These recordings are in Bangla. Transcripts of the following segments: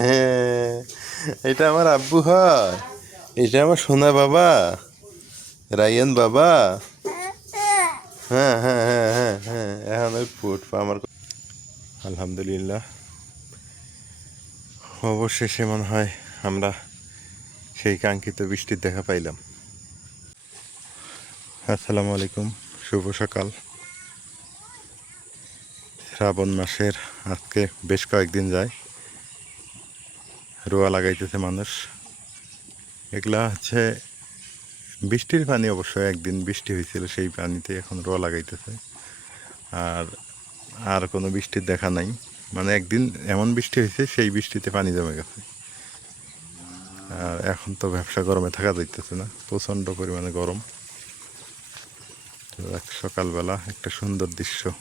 হ্যাঁ, এটা আমার আব্বু হয়। এটা আমার সোনা বাবা রায়ান বাবা। হ্যাঁ হ্যাঁ হ্যাঁ হ্যাঁ হ্যাঁ এখন ওই আমার আলহামদুলিল্লাহ। অবশেষে মনে হয় আমরা সেই কাঙ্ক্ষিত বৃষ্টির দেখা পাইলাম। আসসালামু আলাইকুম শুভ সকাল। শ্রাবণ মাসের আজকে বেশ কয়েকদিন যায়। রোয়া লাগাইতেছে মানুষ। এগুলা হচ্ছে বৃষ্টির পানি অবশ্য একদিন বৃষ্টি হয়েছিল সেই পানিতে এখন রোয়া লাগাইতেছে। আর আর কোনো বৃষ্টির দেখা নাই। মানে একদিন এমন বৃষ্টি হয়েছে সেই বৃষ্টিতে পানি জমে গেছে। আর এখন তো ব্যবসা গরমে থাকা যাইতেছে না, প্রচণ্ড পরিমাণে গরম। সকালবেলা একটা সুন্দর দৃশ্য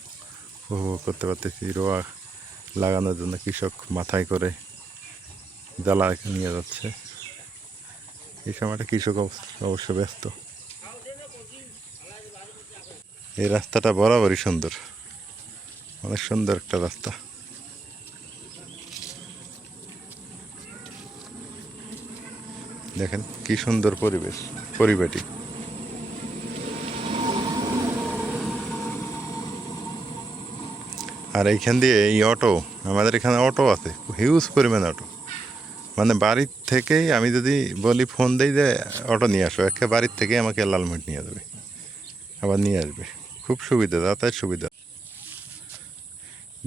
উপভোগ করতে পারতেছি, রোয়া লাগানোর জন্য কৃষক মাথায় করে জ্বালা নিয়ে যাচ্ছে। এই সময়টা কৃষক অবশ্য- ব্যস্ত। এই রাস্তাটা বরাবরই সুন্দর। অনেক সুন্দর একটা রাস্তা। দেখেন কি সুন্দর পরিবেশ পরিপাটি আর এইখান দিয়ে এই অটো, আমাদের এখানে অটো আছে, হিউজ পরিমাণ অটো। মানে বাড়ির থেকেই আমি যদি বলি ফোন দিই যে, অটো নিয়ে আসো। একে বাড়ির থেকেই আমাকে লালমিট নিয়ে যাবে। আবার নিয়ে আসবে। খুব সুবিধা, যাতায়াত সুবিধা।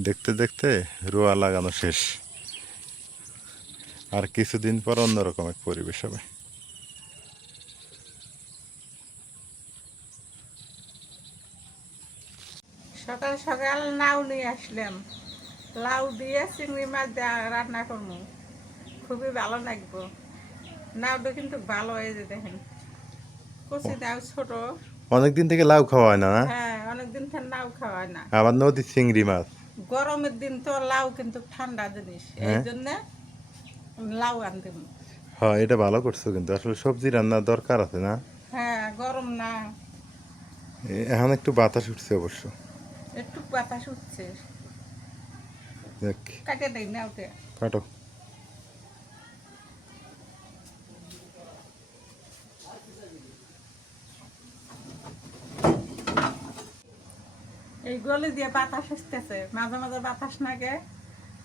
দেখতে দেখতে রোয়া লাগানো শেষ। আর কিছুদিন পর অন্যরকম এক পরিবেশ হবে। সকাল সকাল নাউ নিয়ে আসলাম। লাউ দিয়ে চিংড়ি মাছ রান্না করব। খুবই ভালো লাগবো। নাউটা কিন্তু ভালো হয়েছে দেখেন। কচি নাও ছোট। অনেকদিন থেকে লাউ খাওয়া হয় না না? হ্যাঁ অনেকদিন থেকে নাও খাওয়া হয় না। আবার নদীর চিংড়ি মাছ। গরমের দিন তো লাউ কিন্তু ঠান্ডা জিনিস। এই হ্যাঁ। জন্য লাউ আনতে হ্যাঁ এটা ভালো করছ কিন্তু। আসলে সবজি রান্নার দরকার আছে না? হ্যাঁ গরম না। এখন একটু বাতাস উঠছে অবশ্য। একটু বাতাস উঠছে। দেখ কাটে দেয় নাওতে কাটো। গলি দিয়ে বাতাস আসতেছে। মাঝে মাঝে বাতাস নাগে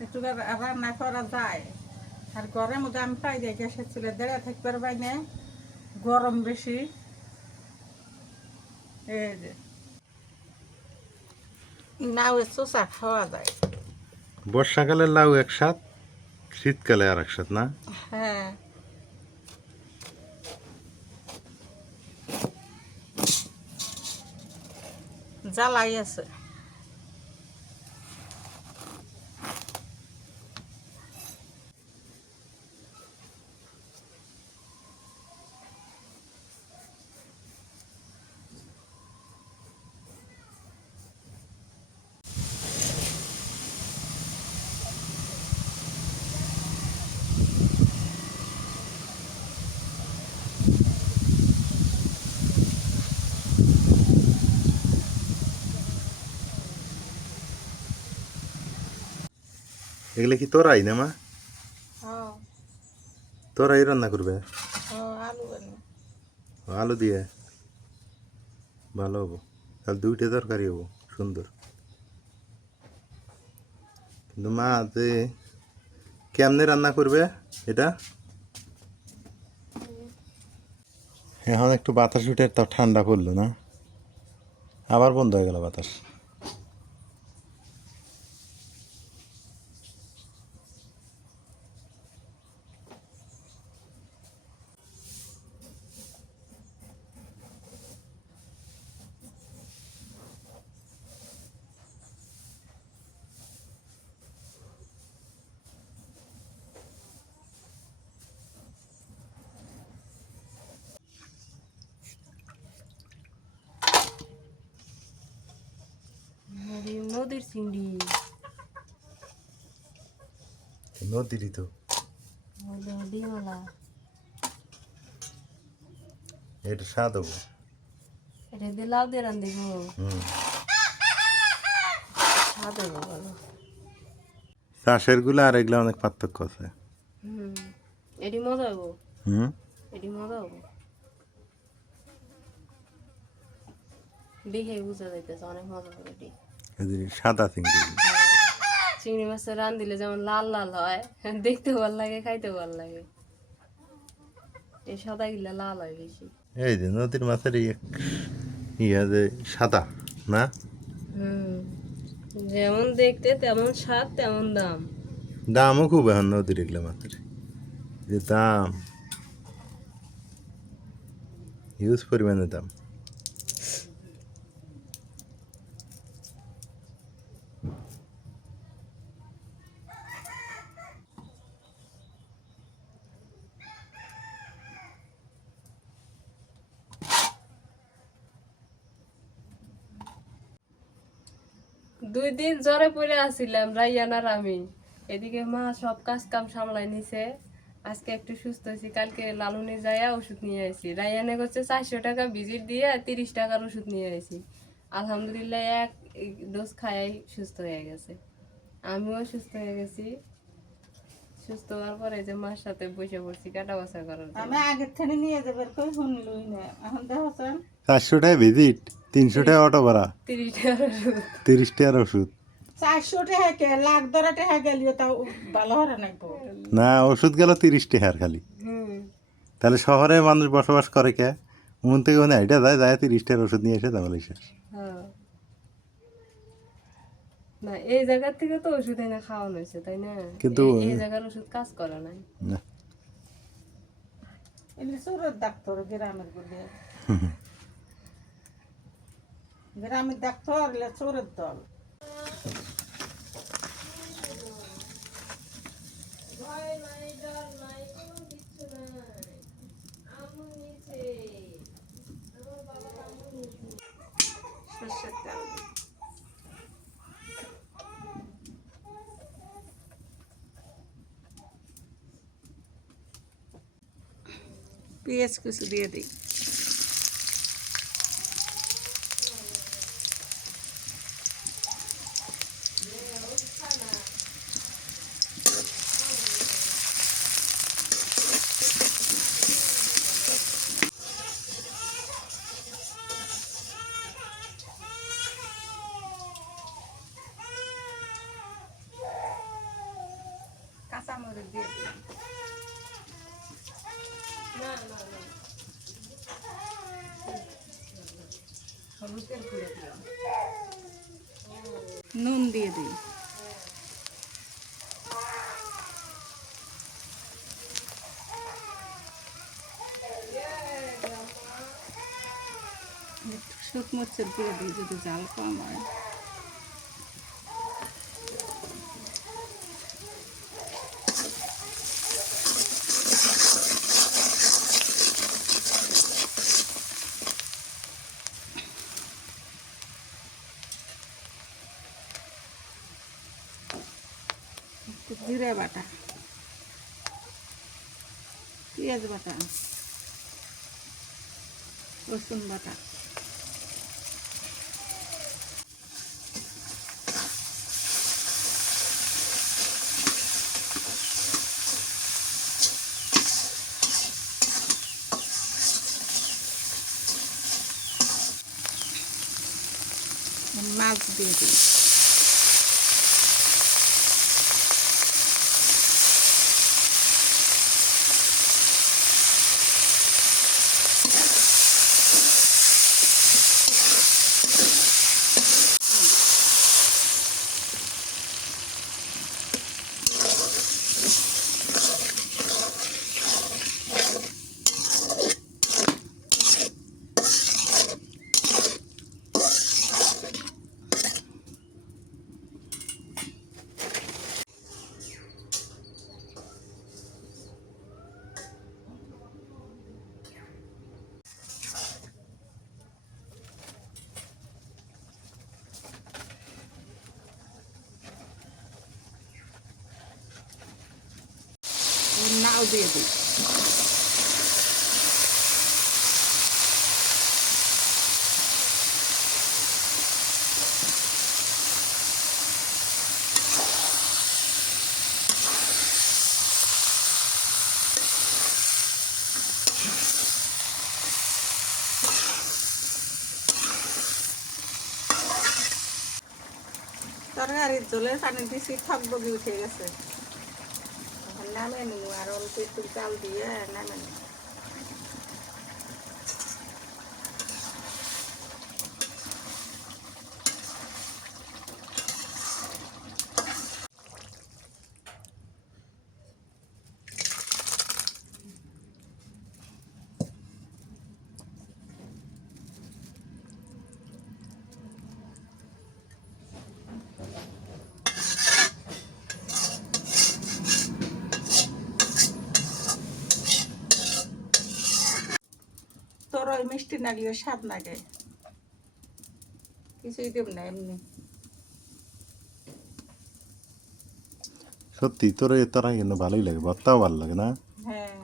একটু রান্না করা যায়। আর ঘরের মধ্যে আমি পাই দিয়ে গ্যাসের চুলে দেড়ে থাকতে পাই না গরম বেশি। এই যে। নাও চোষা খাওয়া যায়। বর্ষাকালে লাউ একসাথ শীতকালে আর একসাথ না? হ্যাঁ। জ্বালাই আছে। এগুলো কি তোরাই না মা? হ্যাঁ। তোরাই রান্না করবে? হ্যাঁ আলু আলু দিয়ে? ভালো হব। তাহলে দুইটা তরকারি হব সুন্দর। কিন্তু মা যে কেমনে রান্না করবে এটা? এখন একটু বাতাস উঠে তো ঠান্ডা পড়ল না। আবার বন্ধ হয়ে গেল বাতাস নদীর চিংড়ি নদীরই তো ডিমলা এটা স্বাদ হব এটা দিয়ে লাউ দিয়ে রান্ধি গো স্বাদ ভালো চাষেরগুলো আর এগুলো অনেক পার্থক্য আছে। হুম এটি মজা হব হুম এটি মজা হব দেখে বুঝা যাইতেছে অনেক মজা হবে এটি সাদা চিংড়ি চিংড়ি মাছের রান দিলে যেমন লাল লাল হয় দেখতে ভালো লাগে খাইতে ভালো লাগে। এই সাদা গিলা লাল হয় বেশি। এই যে নদীর মাছের ইয়ে- ইয়া যে সাদা না? যেমন দেখতে তেমন স্বাদ তেমন দাম। দামও খুব এখন নদীর এগুলো মাছের। যে দাম হিউজ পরিমাণে দাম দুই দিন জ্বরে পড়ে আসছিলাম রাইয়ান আর আমি। এদিকে মা সব কাজ কাম সামলাই নিছে। আজকে একটু সুস্থ হয়েছি কালকে লালুনি যাইয়া ওষুধ নিয়ে আসি রাইয়ানে করছে চারশো টাকা ভিজিট দিয়ে তিরিশ টাকার ওষুধ নিয়ে আসি আলহামদুলিল্লাহ এক ডোজ খাই সুস্থ হয়ে গেছে। আমিও সুস্থ হয়ে গেছি। সুস্থ হওয়ার পরে যে মার সাথে বসে পড়ছি কাটা বাসা করার আমি আগের থেকে নিয়ে যাবে কই শুনলই না। এখন দেখছেন চারশো টাকা ভিজিট তিনশো টাকা অটো ভাড়া। তিরিশ টাকার ওষুধ। তিরিশ টাকার ওষুধ। চারশো টাকা কে লাখ ধরা টাকা গেলিও তাও ভালো হরে নাকবো না ওষুধ গেল তিরিশ টাকার খালি। তাহলে শহরে মানুষ বসবাস করে কে? মন থেকে মনে এটা যায় যায় তিরিশ টাকার ওষুধ নিয়ে এসে তাহলে শেষ। হ্যাঁ। না এই জায়গার থেকে তো ওষুধ এনে খাওয়ানো হয়েছে তাই না? কিন্তু- এই- জায়গার ওষুধ কাজ করে না। এগুলি চোরের ডাক্তার গ্রামের গুলি গ্রামের ডাক্তার চোরের দল। পেঁয়াজ কুচি দিয়ে দিই কাঁচামরিচ দিয়ে দিই নুন দিয়ে দিই। শুকনো দিয়ে দিই যদি জাল কম হয় একটু জিরে বাটা পেঁয়াজ বাটা রসুন বাটা। মাছ দিয়ে দিই। তাও দিয়ে দিই। তরকারির জলের পানি দিছি থাকব কি উঠে গেছে। নিব আর অল্প একটু চাল দিয়ে নামে নিব তোর মিষ্টি নালিও স্বাদ লাগে। কিছুই দেব না এমনি। সত্যি তোর এ তরাই কিন্তু ভালোই লাগে ভর্তাও ভালো লাগে না? হ্যাঁ।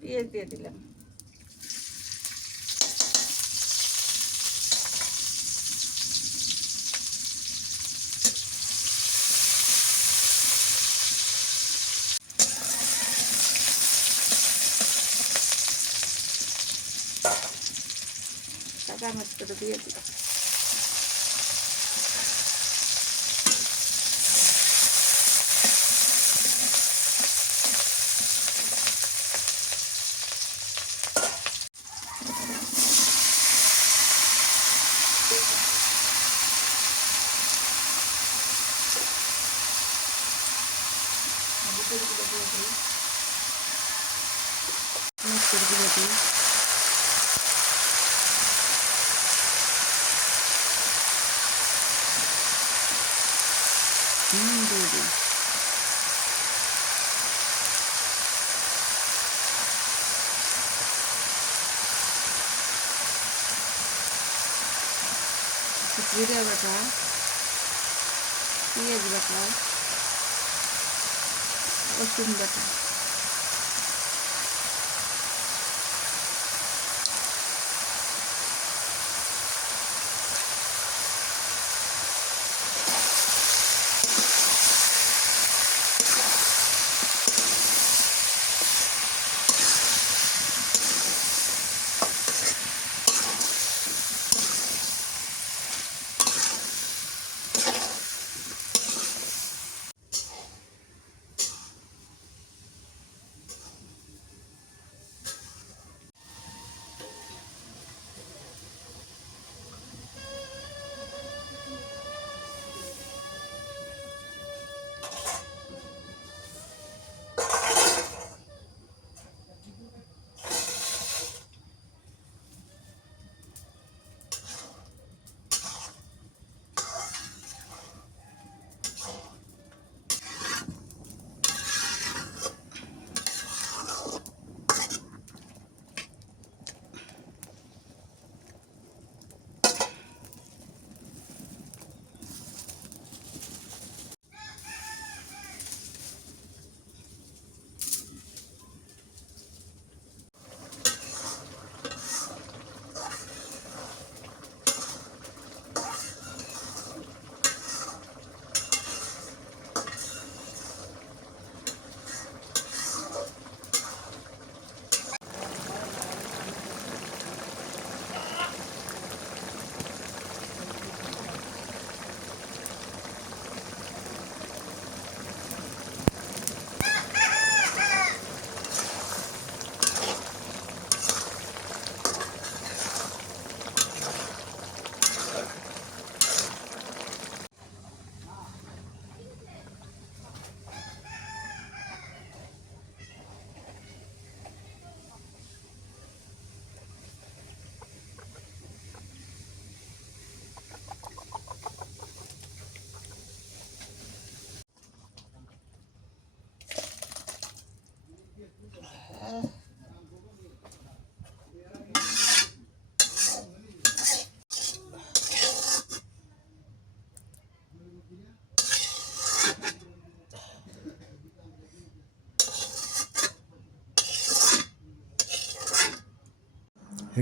পেঁয়াজ দিয়ে দিলাম কাঁচা মরিচ করে দিয়ে দিলাম। মিষ্টির গুঁড়ো দিই দিয়ে দিই একটু জিরে বাটা পেঁয়াজ বাটা রসুন বাটা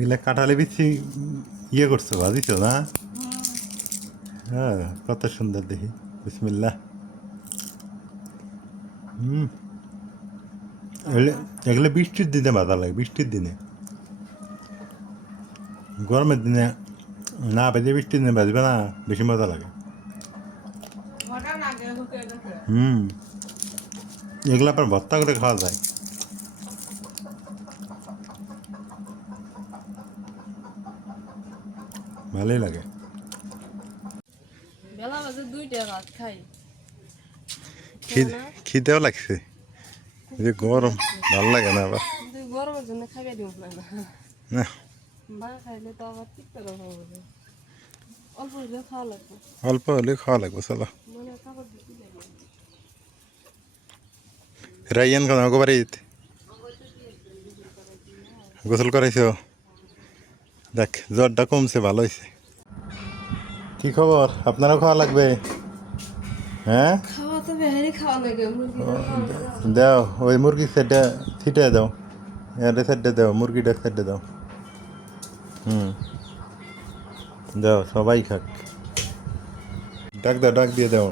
এগুলা কাঁঠালে বিচি ইয়ে করছ ভাজিছো না? হ্যাঁ কত সুন্দর দেখি। বিসমিল্লা হুম। এগুলো বৃষ্টির দিনে ভালো লাগে বৃষ্টির দিনে। গরমের দিনে না ভেজে বৃষ্টি নেই বাজবে না বেশি মজা লাগে। হুম। এগুলো আবার ভর্তা করে খাওয়া যায়। ভালোই লাগে। বেলা বাজে দুইটা রাত খাই। খিদেও লাগছে। এই যে গরম ভালো লাগে না আবার। গরমের জন্য খাইয়ে দিব না? না। খাইলে তো আবার ঠিক অল্প হলে খাওয়া লাগবে। অল্প হলে খাওয়া লাগবে চলো। রাইয়ান কোন বাড়িতে গোসল করাইছো? দেখ জ্বরটা কমছে ভালো হয়েছে কি খবর? আপনারও খাওয়া লাগবে? হ্যাঁ? দাও ওই মুরগি সেটটা ছিটে দাও। এর সেটটা দাও মুরগিটা সেটটা দাও। হুম। দাও সবাই খাক। ডাক দাও ডাক দিয়ে দাও।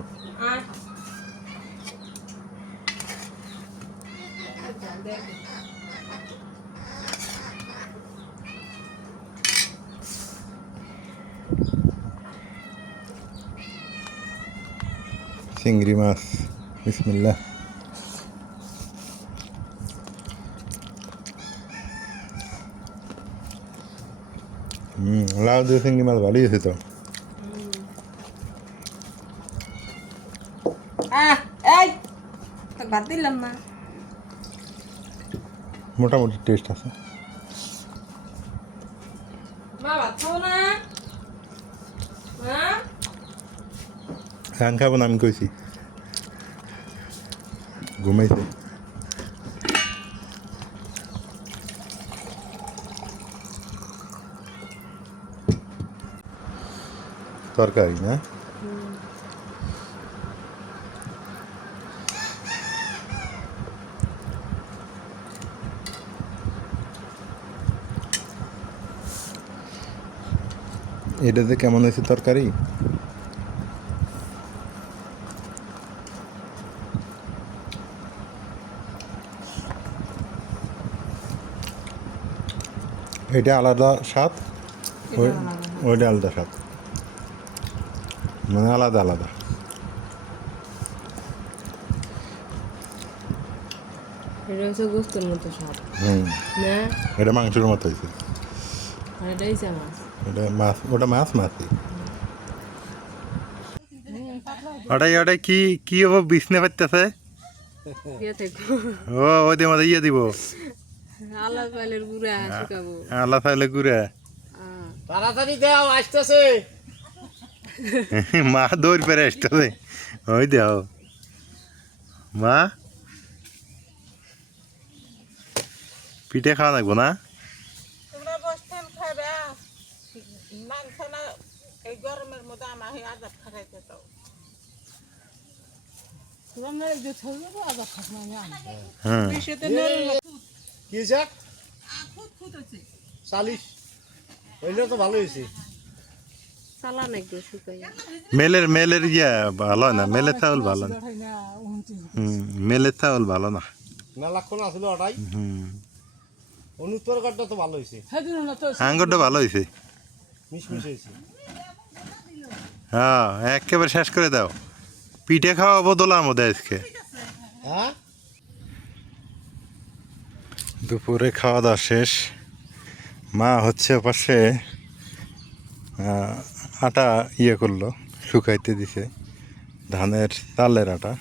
চিংড়ি মাছ বিসমিল্লাহ। হুম লাউ দিয়ে চিংড়ি মাছ ভালোই আছে তো। মোটামুটি টেস্ট আছে। খান খাব না আমি কইছি। ঘুমাইছে। তরকারি না? এটাতে কেমন হয়েছে তরকারি? এটা আলাদা স্বাদ ওই ওইটা আলাদা স্বাদ। মানে আলাদা আলাদা। এটা হচ্ছে গোস্তর মতো স্বাদ। হুম। এটা মাংসের মতো হয়েছে। এটাই ওটা মাছ। ওটা মাছ মাছই ওটাই ওটাই কি কি হব বিছনে পাইতেছে ইয়ে ও ওই দিয়ে মধ্যে ইয়ে দিব। আল্লাহ পাইলের গুড়া শুকাবো। আল্লাহ চাইলে ঘুরে তাড়াতাড়ি দেও আসতেছে। মা দৌড় পেরে আসতেছে। ওই দেও। মা? পিঠে খাওয়া লাগবো না? হ্যাঁ। কি হয়েছে? চালিশ হইলে তো ভালো হয়েছে। মেলের মেলের ইয়ে ভালো না মেলের চাউল ভালো না। মেলের চাউল ভালো না। মেলাক্ষণ আসলে ওটাই। অনুত্তর কাঠটা তো ভালো হয়েছে। আঙ্গুরটা ভালো হয়েছে। মিশমিশ হয়েছে। হ্যাঁ একেবারে শেষ করে দাও। পিঠে খাওয়া বদল আমাদের আজকে। হ্যাঁ? দুপুরে খাওয়া দাওয়া শেষ। মা হচ্ছে পাশে আটা ইয়ে করল, শুকাইতে দিছে। ধানের চালের আটা।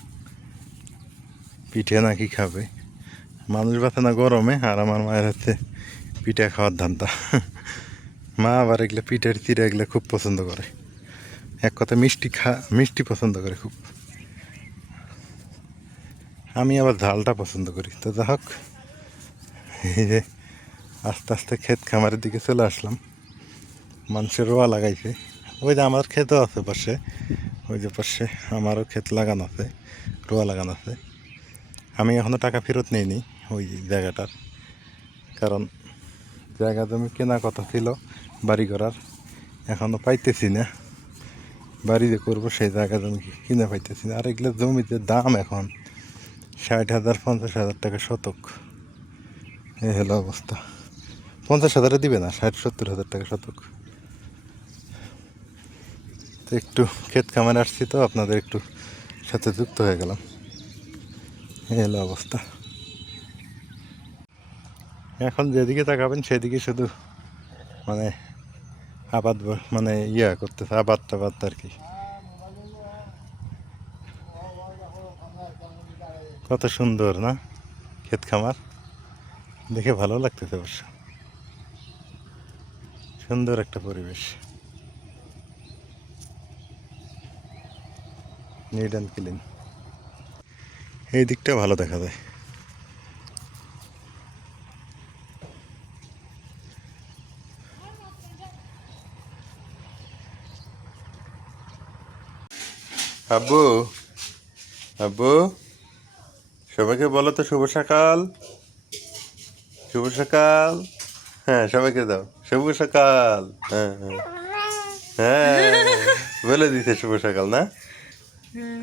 পিঠে নাকি খাবে। মানুষ বাঁচে না গরমে, আর আমার মায়ের হচ্ছে পিঠে খাওয়ার ধান্দা। মা আবার এগুলো পিঠের চিড়ে এগুলো খুব পছন্দ করে। এক কথা মিষ্টি খা, মিষ্টি পছন্দ করে খুব। আমি আবার ঝালটা পছন্দ করি। তো যা হোক এই যে আস্তে আস্তে ক্ষেত খামারের দিকে চলে আসলাম। মানুষের রোয়া লাগাইছে। ওই যে আমার ক্ষেতও আছে পাশে। ওই যে পাশে আমারও ক্ষেত লাগানো আছে, রোয়া লাগানো আছে। আমি এখনও টাকা ফেরত নিইনি ওই জায়গাটার। কারণ জায়গা জমি কেনা কথা ছিল, বাড়ি করার। এখনও পাইতেছি না। বাড়ি যে করব সেই জায়গা জমি কিনে পাইতেছি না। আর এগুলো জমিতে দাম এখন ষাট হাজার, পঞ্চাশ হাজার টাকা শতক। এই হলো অবস্থা। পঞ্চাশ হাজারে দিবে না, ষাট, সত্তর হাজার টাকা শতক। তো একটু ক্ষেত খামারে আসছি তো, আপনাদের একটু সাথে যুক্ত হয়ে গেলাম। এই হলো অবস্থা। এখন যেদিকে তাকাবেন, সেদিকে শুধু মানে আবাদ মানে ইয়া করতেছে, আবাদ টাবাদ আর কি। কত সুন্দর না, ক্ষেত খামার। দেখে ভালো লাগতেছে অবশ্য। সুন্দর একটা পরিবেশ। নিট অ্যান্ড ক্লিন এই দিকটা ভালো দেখা যায়। আব্বু আব্বু, সবাইকে বলো তো শুভ সকাল। শুভ সকাল। হ্যাঁ সবাইকে দাও। শুভ সকাল। হ্যাঁ হ্যাঁ। হ্যাঁ বলে দিছে শুভ সকাল না?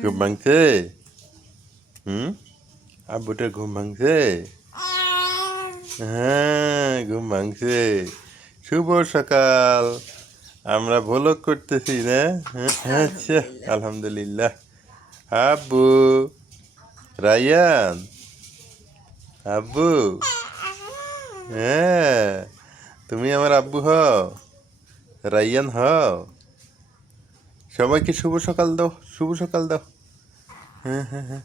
ঘুম ভাঙছে? হুম? আব্বুটা ঘুম ভাঙছে? হ্যাঁ ঘুম ভাঙছে। শুভ সকাল। আমরা ভোলক করতেছি না? হ্যাঁ, আচ্ছা আলহামদুলিল্লাহ। আব্বু রায়ান। আব্বু হ্যাঁ তুমি আমার আব্বু হও রাইয়ান হও। সবাইকে শুভ সকাল দাও শুভ সকাল দাও। হ্যাঁ হ্যাঁ হ্যাঁ।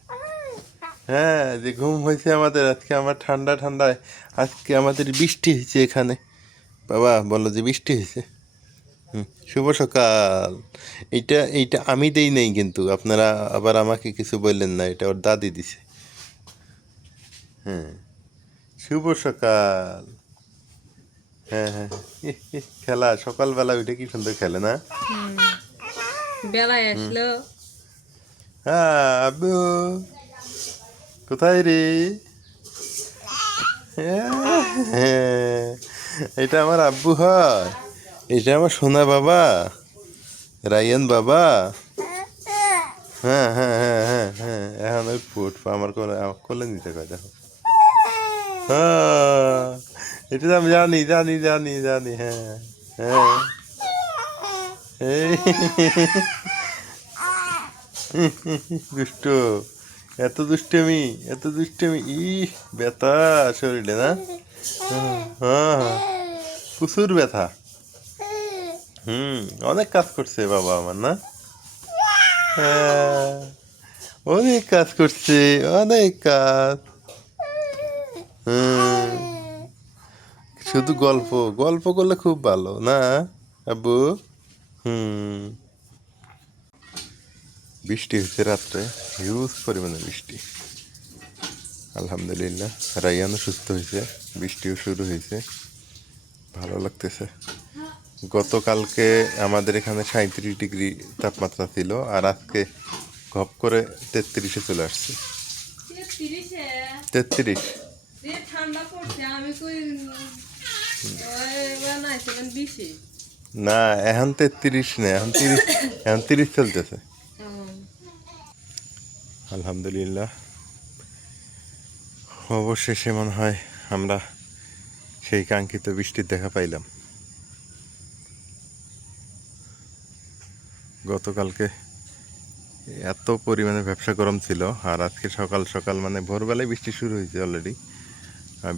হ্যাঁ যে ঘুম হয়েছে আমাদের আজকে আমার ঠান্ডা ঠান্ডায় আজকে আমাদের বৃষ্টি হয়েছে এখানে। বাবা বলো যে বৃষ্টি হয়েছে। হুম, শুভ সকাল। এইটা এইটা আমি দেই নেই কিন্তু আপনারা আবার আমাকে কিছু বললেন না এটা ওর দাদি দিছে। হ্যাঁ। শুভ সকাল। হ্যাঁ হ্যাঁ খেলা সকালবেলা উঠে কি সুন্দর খেলে না? বেলায় আসলো। হ্যাঁ আব্বু কোথায় রে? হ্যাঁ, এটা আমার আব্বু হয় এটা আমার সোনা বাবা রায়ান বাবা। হ্যাঁ হ্যাঁ হ্যাঁ হ্যাঁ হ্যাঁ এখন ওই ফুট আমার কোলে আমার কোলে নিতে কয় দেখো। হ্যাঁ এটা তো আমি জানি জানি জানি জানি হ্যাঁ হ্যাঁ। দুষ্ট এত দুষ্টমি এত দুষ্টমি ই ব্যথা শরীরে না? হ্যাঁ হ্যাঁ প্রচুর ব্যথা। হুম অনেক কাজ করছে বাবা আমার না? হ্যাঁ, অনেক কাজ করছে অনেক কাজ। হুম। শুধু গল্প গল্প করলে খুব ভালো না আব্বু? হুম। বৃষ্টি হচ্ছে রাত্রে হিউজ পরিমাণে বৃষ্টি। আলহামদুলিল্লাহ রাইয়ানও সুস্থ হয়েছে বৃষ্টিও শুরু হয়েছে ভালো লাগতেছে। গতকালকে আমাদের এখানে সাঁত্রিশ ডিগ্রি তাপমাত্রা ছিল আর আজকে ঘপ করে তেত্রিশে চলে আসছে। তেত্রিশ। যে ঠান্ডা পড়ছে আমি কই বানাইছিলাম বিশে। না এখন তেত্রিশ না এখন তিরিশ এখন তিরিশ চলতেছে। আলহামদুলিল্লাহ। অবশেষে মনে হয় আমরা সেই কাঙ্ক্ষিত বৃষ্টির দেখা পাইলাম। গতকালকে এত পরিমাণে ব্যবসা গরম ছিল আর আজকে সকাল সকাল মানে ভোরবেলায় বৃষ্টি শুরু হয়েছে অলরেডি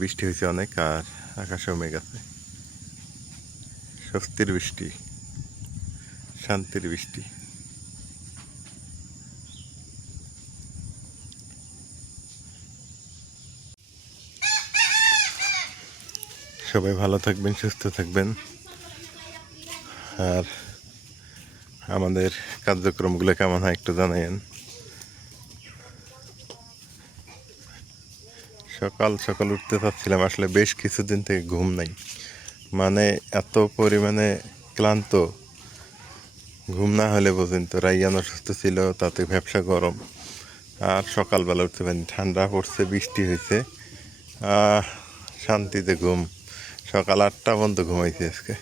বৃষ্টি হয়েছে অনেক আর আকাশেও মেঘ আছে। স্বস্তির বৃষ্টি, শান্তির বৃষ্টি। সবাই ভালো থাকবেন, সুস্থ থাকবেন। আর আমাদের কার্যক্রমগুলো কেমন হয় একটু জানাইন সকাল সকাল উঠতে চাচ্ছিলাম, আসলে বেশ কিছুদিন থেকে ঘুম নাই। মানে এত পরিমাণে ক্লান্ত। ঘুম না হলে বোঝেন তো রাইয়ান অসুস্থ ছিল, তাতে ব্যবসা গরম। আর সকালবেলা উঠতে পারিনি, ঠান্ডা পড়ছে, বৃষ্টি হয়েছে। শান্তিতে ঘুম। সকাল আটটা পর্যন্ত ঘুমাইছি আজকে।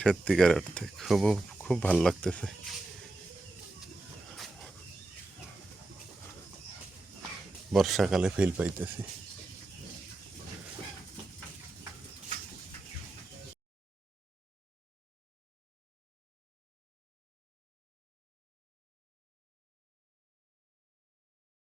সত্যিকার অর্থে খুব খুব ভালো লাগতেছে। বর্ষাকালে ফিল পাইতেছি